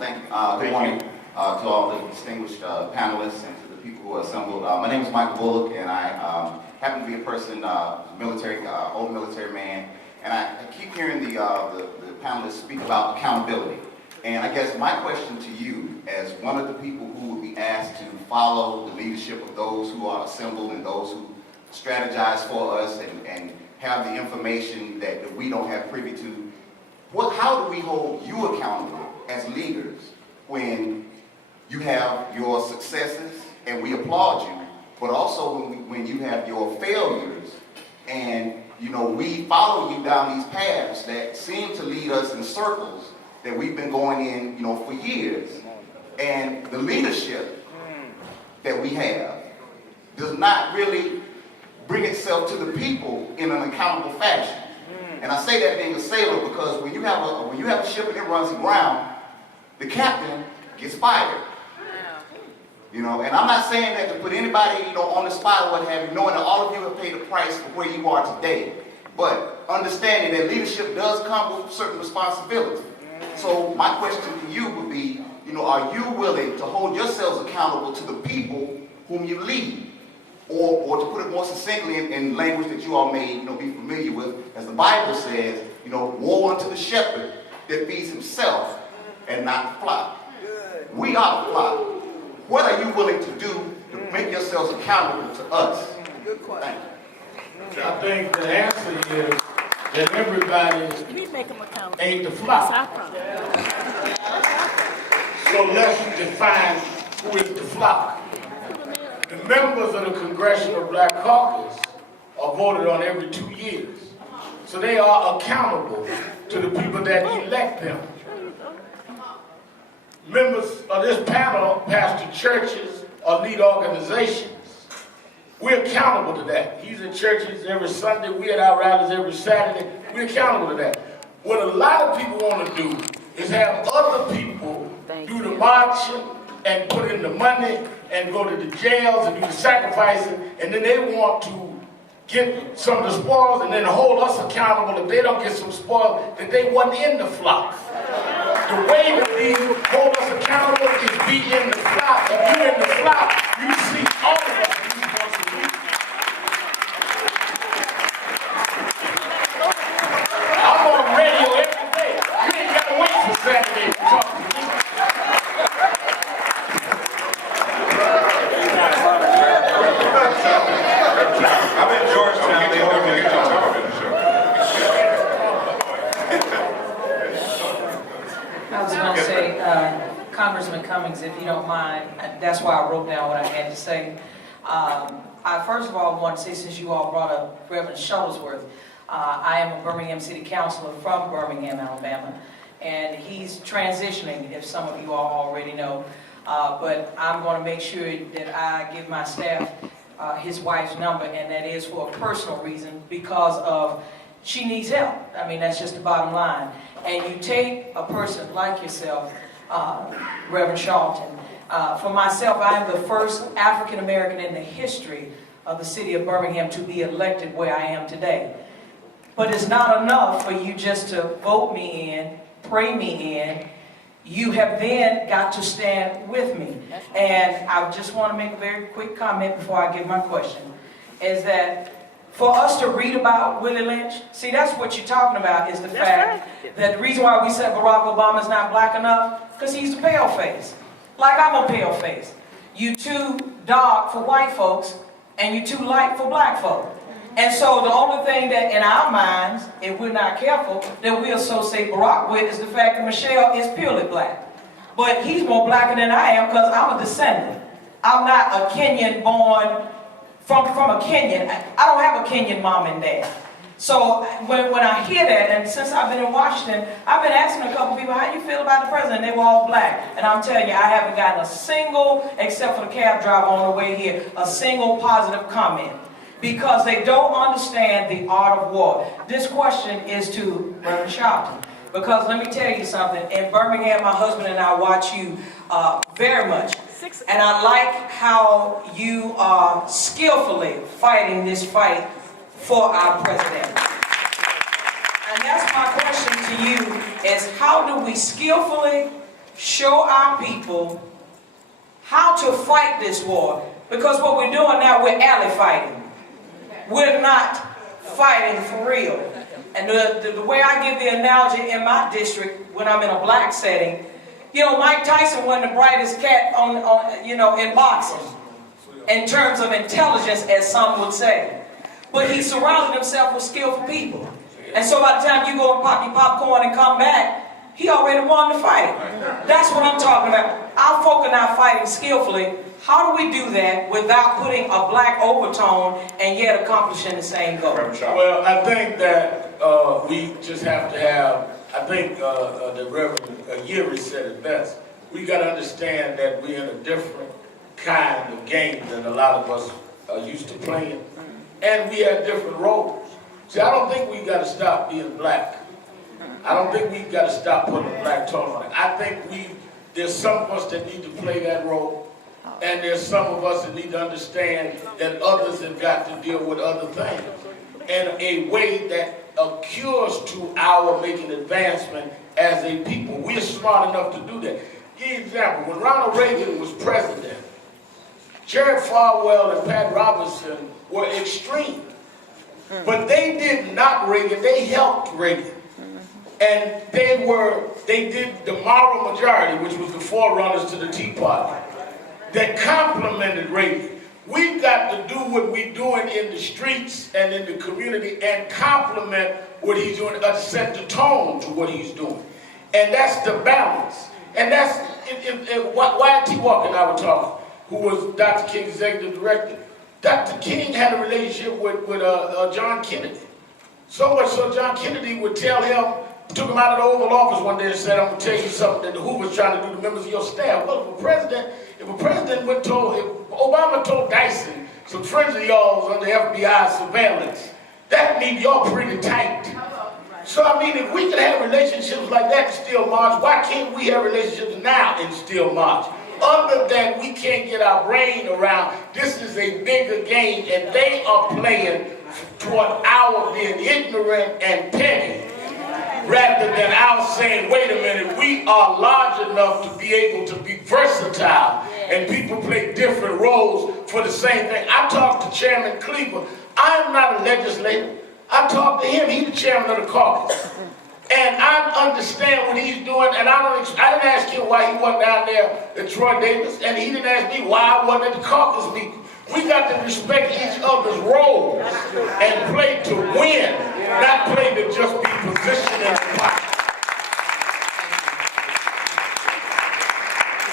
Thank you. Good morning to all the distinguished panelists and to the people who are assembled. My name is Michael Bullock, and I happen to be a person, military, old military man, and I keep hearing the panelists speak about accountability. And I guess my question to you, as one of the people who would be asked to follow the leadership of those who are assembled and those who strategize for us and have the information that we don't have privy to, how do we hold you accountable as leaders when you have your successes and we applaud you, but also when you have your failures and we follow you down these paths that seem to lead us in circles that we've been going in for years, and the leadership that we have does not really bring itself to the people in an accountable fashion. And I say that being a sailor because when you have a ship and it runs aground, the captain gets fired. And I'm not saying that to put anybody on the spot or what have you, knowing that all of you have paid a price for where you are today. But understanding that leadership does come with certain responsibility. So my question to you would be, are you willing to hold yourselves accountable to the people whom you lead? Or to put it more succinctly in language that you all may be familiar with, as the Bible says, woe unto the shepherd that feeds himself and not the flock. We are the flock. What are you willing to do to make yourselves accountable to us? Good question. Thank you. I think the answer is that everybody ain't the flock. So let's define who is the flock. The members of the Congressional Black Caucus are voted on every 2 years. So they are accountable to the people that elect them. Members of this panel pastor churches or lead organizations. We're accountable to that. He's in churches every Sunday. We at our rallies every Saturday. We're accountable to that. What a lot of people want to do is have other people do the marching and put in the money and go to the jails and do the sacrificing, and then they want to get some of the spoils and then hold us accountable if they don't get some spoils that they wasn't in the flock. The way that they hold us accountable is be in the flock. If you're in the flock, you see all of us these once a week. I'm on radio every day. You ain't got to wait for Saturday to talk to me. I'm in Georgetown. They want me to get on top of it. I was going to say, Congressman Cummings, if you don't mind, that's why I wrote down what I had to say. I first of all want to say, since you all brought up Reverend Shuttlesworth, I am a Birmingham City Councilor from Birmingham, Alabama, and he's transitioning, if some of you all already know. But I'm going to make sure that I give my staff his wife's number, and that is for a personal reason, because of she needs help. I mean, that's just the bottom line. And you take a person like yourself, Reverend Sharpton. For myself, I am the first African American in the history of the city of Birmingham to be elected where I am today. But it's not enough for you just to vote me in, pray me in. You have then got to stand with me. And I just want to make a very quick comment before I give my question, is that for us to read about Willie Lynch, see, that's what you're talking about, is the fact that the reason why we said Barack Obama's not black enough, because he's a pale face. Like I'm a pale face. You too dark for white folks, and you too light for black folk. And so the only thing that in our minds, if we're not careful, that we associate Barack with is the fact that Michelle is purely black. But he's more blacker than I am because I'm a descendant. I'm not a Kenyan born from a Kenyan. I don't have a Kenyan mom and dad. So when I hear that, and since I've been in Washington, I've been asking a couple people, how do you feel about the president? They were all black. And I'm telling you, I haven't gotten a single, except for the cab driver on the way here, a single positive comment. Because they don't understand the art of war. This question is to Reverend Sharpton. Because let me tell you something, in Birmingham, my husband and I watch you very much. And I like how you are skillfully fighting this fight for our president. And that's my question to you, is how do we skillfully show our people how to fight this war. Because what we're doing now, we're alley fighting. We're not fighting for real. And the way I give the analogy in my district, when I'm in a black setting, you know, Mike Tyson wasn't the brightest cat in boxing, in terms of intelligence, as some would say. But he surrounded himself with skillful people. And so by the time you go and pop your popcorn and come back, he already won the fight. That's what I'm talking about. Our folk are not fighting skillfully. How do we do that without putting a black overtone and yet accomplishing the same goal? Well, I think that we just have to have, I think the Reverend Yeri said it best. We got to understand that we're in a different kind of game than a lot of us are used to playing. And we have different roles. See, I don't think we got to stop being black. I don't think we got to stop putting a black tone on it. I think there's some of us that need to play that role. And there's some of us that need to understand that others have got to deal with other things in a way that occurs to our making advancement as a people. We're smart enough to do that. Give you an example. When Ronald Reagan was president, Jared Falwell and Pat Robertson were extreme. But they did not Reagan, they helped Reagan. And they did the moral majority, which was the forerunners to the Tea Party, that complimented Reagan. We've got to do what we're doing in the streets and in the community and compliment what he's doing, set the tone to what he's doing. And that's the balance. And that's, Wyatt T. Walker and I were talking, who was Dr. King's executive director. Dr. King had a relationship with John Kennedy. So much so John Kennedy would tell him, took him out of the Oval Office one day and said, I'm going to tell you something that who was trying to do to members of your staff. Well, if a president if Obama told Dyson, some friends of y'all under FBI surveillance, that means y'all pretty tight. So I mean, if we can have relationships like that in Still March, why can't we have relationships now in Still March? Other than we can't get our brain around, this is a bigger game and they are playing toward our being ignorant and petty, rather than our saying, wait a minute, we are large enough to be able to be versatile, and people play different roles for the same thing. I talked to Chairman Cleaver. I am not a legislator. I talked to him. He's the chairman of the caucus. And I understand what he's doing, and I didn't ask him why he wasn't down there at Troy Davis, and he didn't ask me why I wasn't at the caucus meeting. We got to respect each other's roles and play to win, not play to just be positioned in the pocket.